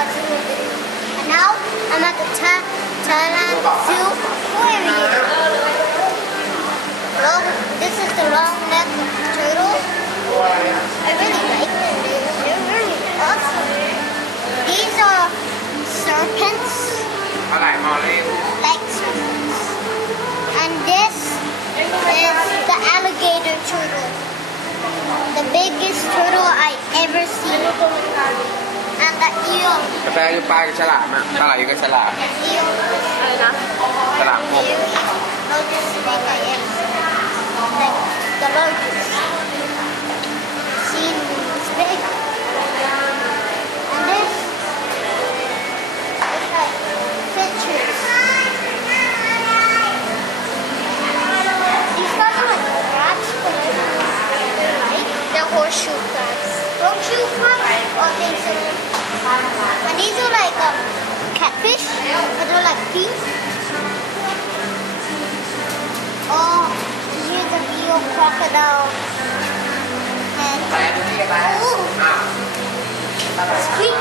watching the video. And now I'm at the Thailand Zoo aquarium. Look, this is the long neck turtle. I really like them. They're really awesome. These are serpents. Like serpents. And this is the alligator turtle. The biggest turtle I ever seen. And the eel. กาแฟอยู่ปลากับฉลามอ่ะปลาไหลอยู่กับฉลาม Eel. อะไรนะ ฉลามพวก Largest snake I ever seen. Like the largest. Seen this big. And this is like pictures. These guys are like crabs, but they're like the horseshoe crabs. Horseshoe crabs or things similar. And these are like catfish, but they're like pink. Oh, here's a real crocodile. And ooh, squeak.